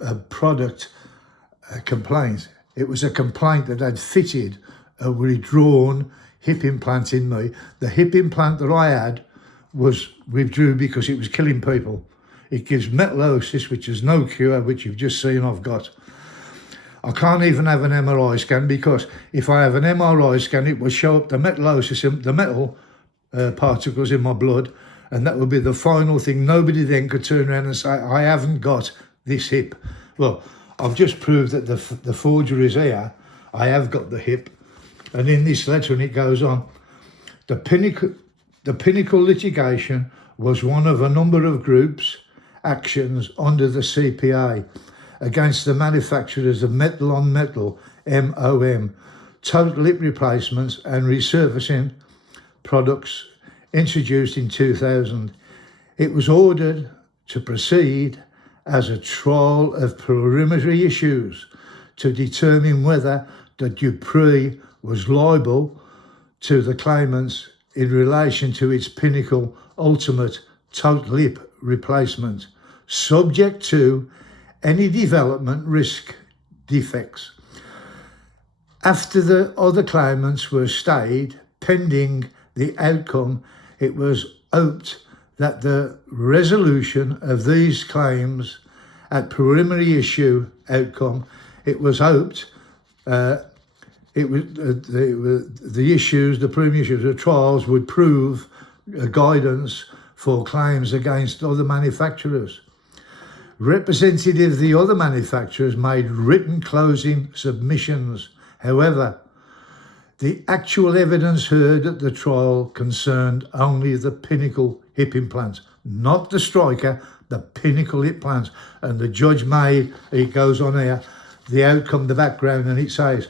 a product complaint. It was a complaint that had fitted a withdrawn hip implant in me. The hip implant that I had was withdrew because it was killing people. It gives metallosis, which is no cure, which you've just seen I've got. I can't even have an MRI scan, because if I have an MRI scan, it will show up the metallosis, the metal particles in my blood, and that will be the final thing. Nobody then could turn around and say, I haven't got this hip. Well, I've just proved that the forgery is here. I have got the hip. And in this letter, and it goes on, the pinnacle litigation was one of a number of groups' actions under the CPA against the manufacturers of metal-on-metal, MOM, total lip replacements and resurfacing products introduced in 2000. It was ordered to proceed as a trial of preliminary issues to determine whether the Dupree was liable to the claimants in relation to its pinnacle ultimate total lip replacement, subject to any development risk defects. After the other claimants were stayed pending the outcome, it was hoped that the resolution of these claims at preliminary issue outcome, it was hoped the issues, the preliminary issues, the trials would prove guidance for claims against other manufacturers. Representatives of the other manufacturers made written closing submissions. However, the actual evidence heard at the trial concerned only the pinnacle hip implants, not the striker, the pinnacle hip implants. And the judge made, it goes on here, the outcome, the background, and it says,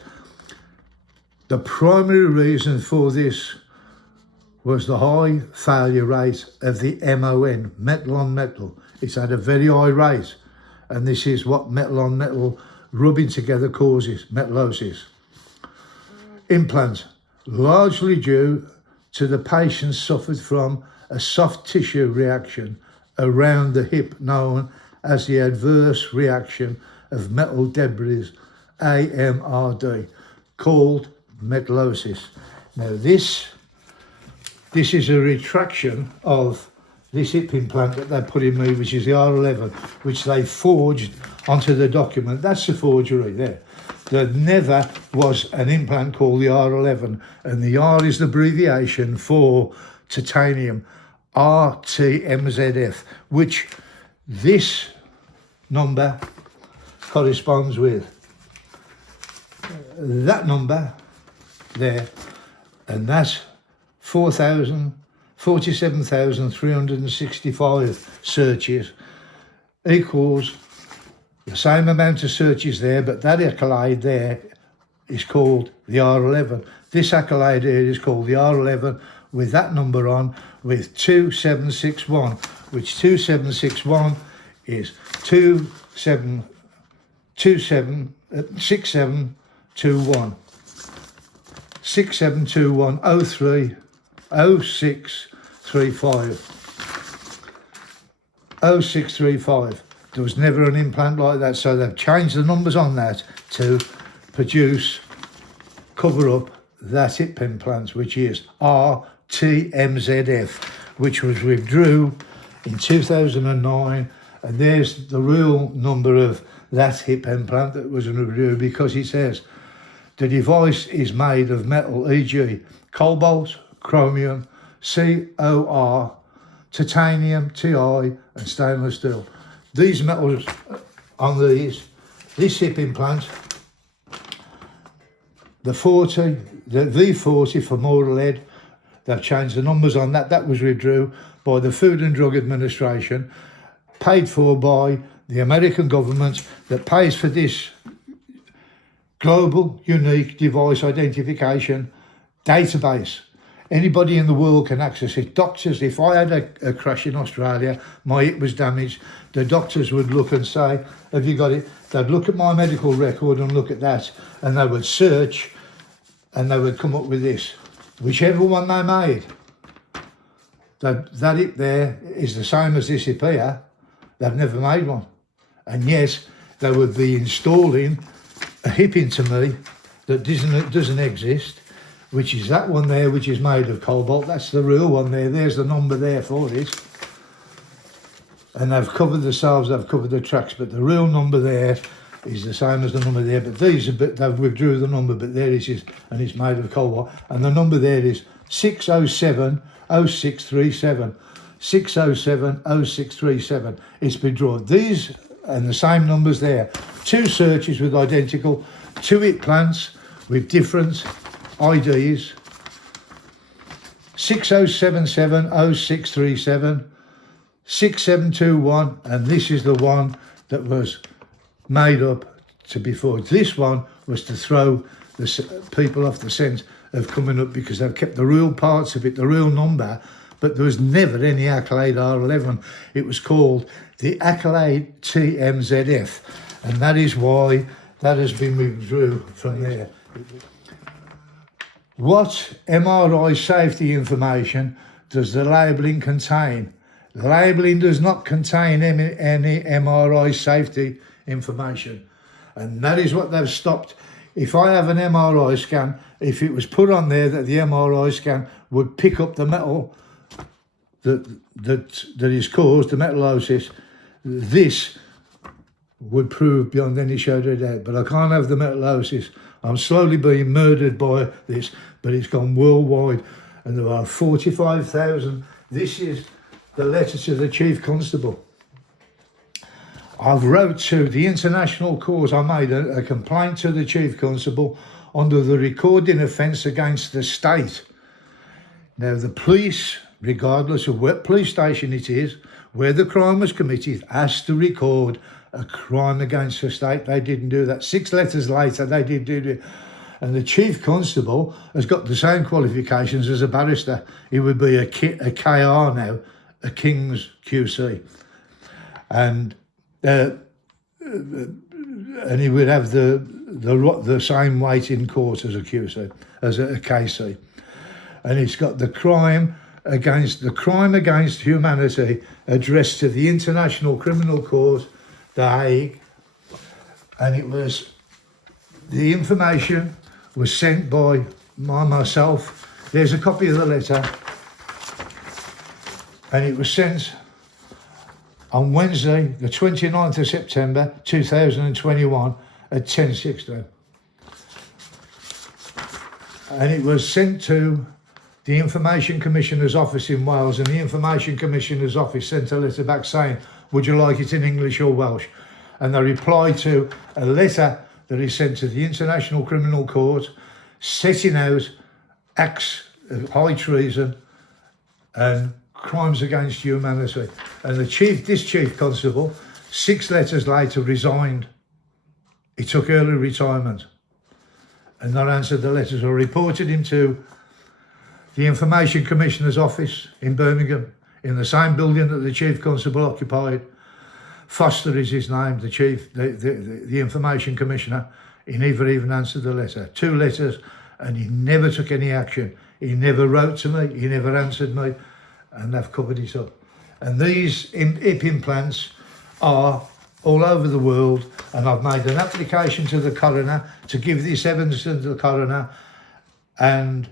the primary reason for this was the high failure rate of the MON, metal on metal. It's at a very high rate, and this is what metal on metal rubbing together causes, metallosis. Implants, largely due to the patient suffered from a soft tissue reaction around the hip known as the adverse reaction of metal debris, AMRD, called metallosis. Now this is a retraction of this hip implant that they put in me, which is the R11, which they forged onto the document. That's the forgery there. There never was an implant called the R11, and the R is the abbreviation for titanium, RTMZF, which this number corresponds with that number there, and that's 47,365 searches equals the same amount of searches there, but that accolade there is called the R11. This accolade here is called the R11 with that number on, with 2761, which 2761 is 6721. 6721 03 0635. 0635. There was never an implant like that, so they've changed the numbers on that to cover up that hip implant, which is RTMZF, which was withdrew in 2009, and there's the real number of that hip implant that was withdrew, because it says the device is made of metal, e.g. cobalt, chromium, COR, titanium, TI, and stainless steel. These metals on this hip implant, the V40 for more lead, they've changed the numbers on that. That was withdrew by the Food and Drug Administration, paid for by the American government, that pays for this global unique device identification database. Anybody in the world can access it. Doctors, if I had a crash in Australia, my hip was damaged, the doctors would look and say, have you got it? They'd look at my medical record and look at that, and they would search, and they would come up with this. Whichever one they made, that hip there is the same as this hip here. They've never made one. And yes, they would be installing a hip into me that doesn't exist, which is that one there, which is made of cobalt. That's the real one there. There's the number there for it. And they've covered the salves, they've covered the tracks, but the real number there is the same as the number there. But these, they've withdrew the number, but there it is, and it's made of cobalt. And the number there is 607 0637. 607 0637. It's been drawn. These and the same numbers there. 2 searches with identical, 2 hit plants with different IDs. 6077 0637. 6721, and this is the one that was made up to before. This one was to throw the people off the scent of coming up, because they've kept the real parts of it, the real number, but there was never any Accolade R11. It was called the Accolade TMZF, and that is why that has been withdrew from there. What MRI safety information does the labelling contain? Labelling does not contain any MRI safety information, and that is what they've stopped. If I have an MRI scan, if it was put on there that the MRI scan would pick up the metal that is caused, the metallosis, this would prove beyond any shadow of doubt. But I can't have the metallosis. I'm slowly being murdered by this, but it's gone worldwide, and there are 45,000. This is the letter to the Chief Constable. I've wrote to the international cause. I made a complaint to the Chief Constable under the recording offence against the state. Now the police, regardless of what police station it is, where the crime was committed, has to record a crime against the state. They didn't do that. 6 letters later, they did do it. And the Chief Constable has got the same qualifications as a barrister. He would be a KR now, a King's QC, and he would have the same weight in court as a QC, as a KC, and it's got the crime against humanity addressed to the International Criminal Court, The Hague, and the information was sent by myself. There's a copy of the letter. And it was sent on Wednesday, the 29th of September 2021 at 10:16. And it was sent to the Information Commissioner's office in Wales, and the Information Commissioner's office sent a letter back saying, would you like it in English or Welsh? And they replied to a letter that is sent to the International Criminal Court setting out acts of high treason and crimes against humanity. And this Chief Constable, 6 letters later, resigned. He took early retirement and not answered the letters, or reported him to the Information Commissioner's office in Birmingham, in the same building that the Chief Constable occupied. Foster is his name, the Information Commissioner. He never even answered the letter. 2 letters, and he never took any action. He never wrote to me, he never answered me, and they've covered it up. And these hip implants are all over the world, and I've made an application to the coroner to give this evidence to the coroner, and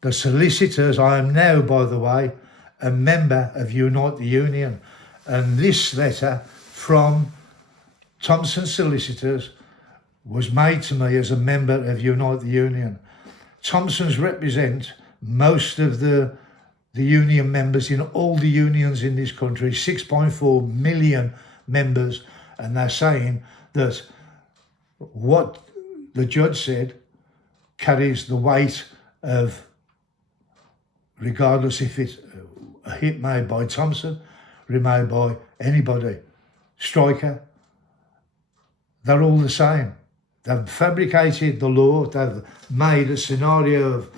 the solicitors. I am now, by the way, a member of Unite the Union, and this letter from Thompson Solicitors was made to me as a member of Unite the Union. Thompsons represent most of the union members in all the unions in this country, 6.4 million members, and they're saying that what the judge said carries the weight of, regardless if it's a hit made by Thompson, made by anybody, Striker, they're all the same. They've fabricated the law, they've made a scenario of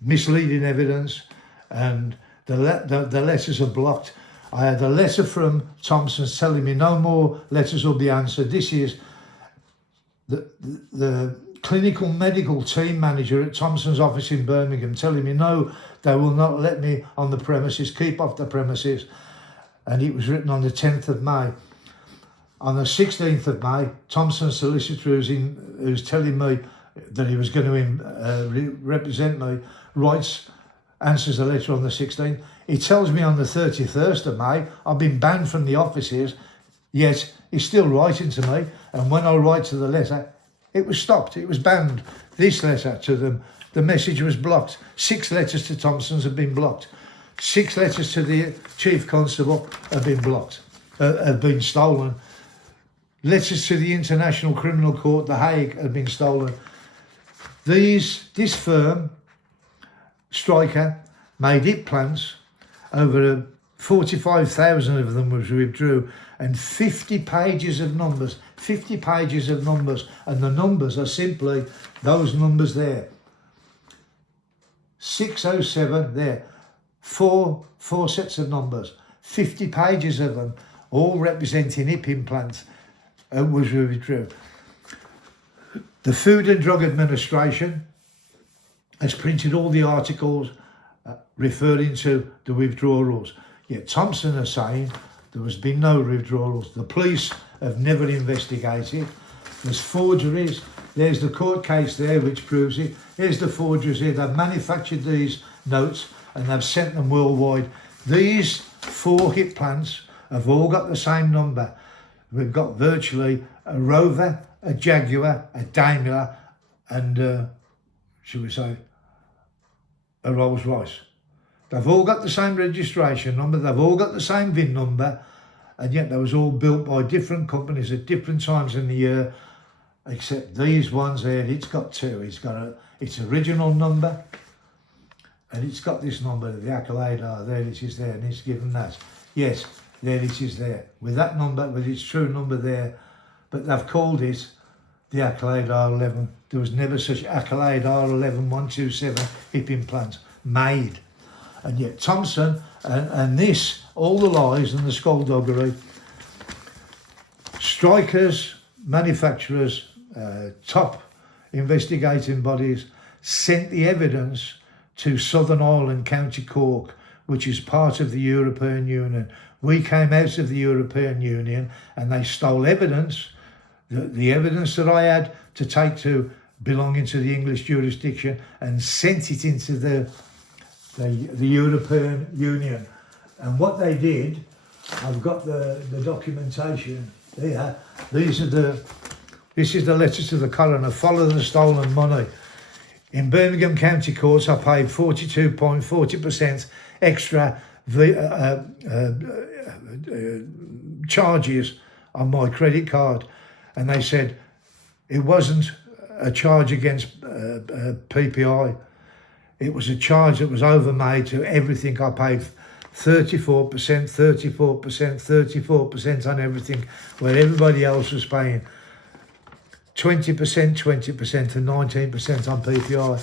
misleading evidence, and the letters are blocked. I had a letter from Thompson telling me no more letters will be answered. This is the clinical medical team manager at Thompson's office in Birmingham telling me no, they will not let me on the premises, keep off the premises. And it was written on the 10th of May. On the 16th of May, Thompson's solicitor, who's telling me that he was going to represent me, answers a letter on the 16th. He tells me on the 31st of May, I've been banned from the offices, yet he's still writing to me. And when I write to the letter, it was stopped, it was banned. This letter to them, the message was blocked. 6 letters to Thompson's have been blocked. 6 letters to the Chief Constable have been blocked, have been stolen. Letters to the International Criminal Court, The Hague, have been stolen. This firm, Stryker, made IP plants. Over 45,000 of them was withdrew, and 50 pages of numbers, 50 pages of numbers, and the numbers are simply those numbers there. 607 there, four sets of numbers, 50 pages of them, all representing hip implants, was withdrew. The Food and Drug Administration has printed all the articles referring to the withdrawals. Yet Thompson is saying there has been no withdrawals. The police have never investigated. There's forgeries. There's the court case there which proves it. Here's the forgeries here. They've manufactured these notes and they've sent them worldwide. These 4 hip plants have all got the same number. We've got virtually a Rover, a Jaguar, a Daimler, and should we say, a Rolls Royce. They've all got the same registration number, they've all got the same VIN number, and yet they was all built by different companies at different times in the year, except these ones here, it's got 2. It's got its original number, and it's got this number, the accolade, there it is there, and it's given that. Yes, there it is there, with that number, with its true number there, but they've called it the accolade R11. There was never such accolade R11 127 hip implant made. And yet Thompson and this, all the lies and the skullduggery, strikers, manufacturers, top investigating bodies sent the evidence to Southern Ireland, County Cork, which is part of the European Union. We came out of the European Union and they stole evidence, the evidence that I had to take to belonging to the English jurisdiction, and sent it into the European Union. And what they did, I've got the documentation here. This is the letter to the coroner. Follow the stolen money. In Birmingham County Courts, I paid 42.40% extra charges on my credit card, and they said it wasn't a charge against PPI. It was a charge that was overmade to everything. I paid 34%, 34%, 34% on everything, where everybody else was paying 20%, 20% and 19% on PPI.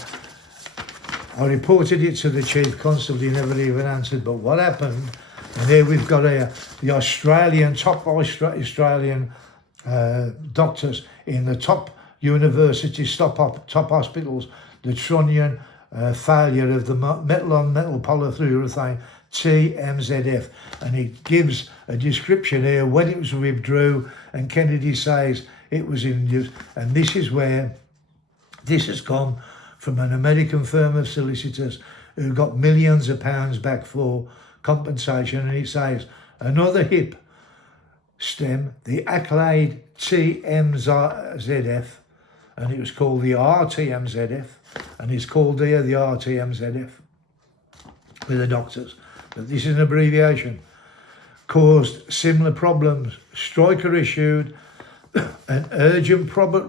I reported it to the Chief Constable, he never even answered. But what happened, and here we've got the Australian, top Australian doctors in the top universities, top hospitals, the Trunnion failure of the metal-on-metal polyurethane, TMZF, and it gives a description here when it was withdrew, and Kennedy says it was in use. And this is where this has come from an American firm of solicitors who got millions of pounds back for compensation, and it says another hip stem, the Accolade TMZF, and it was called the RTMZF, and it's called here the RTMZF with the doctors, but this is an abbreviation, caused similar problems. Stryker issued an urgent product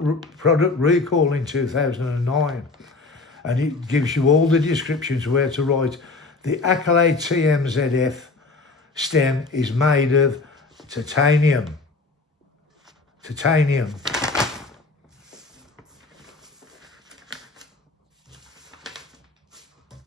recall in 2009, and it gives you all the descriptions where to write. The Accolade TMZF stem is made of titanium.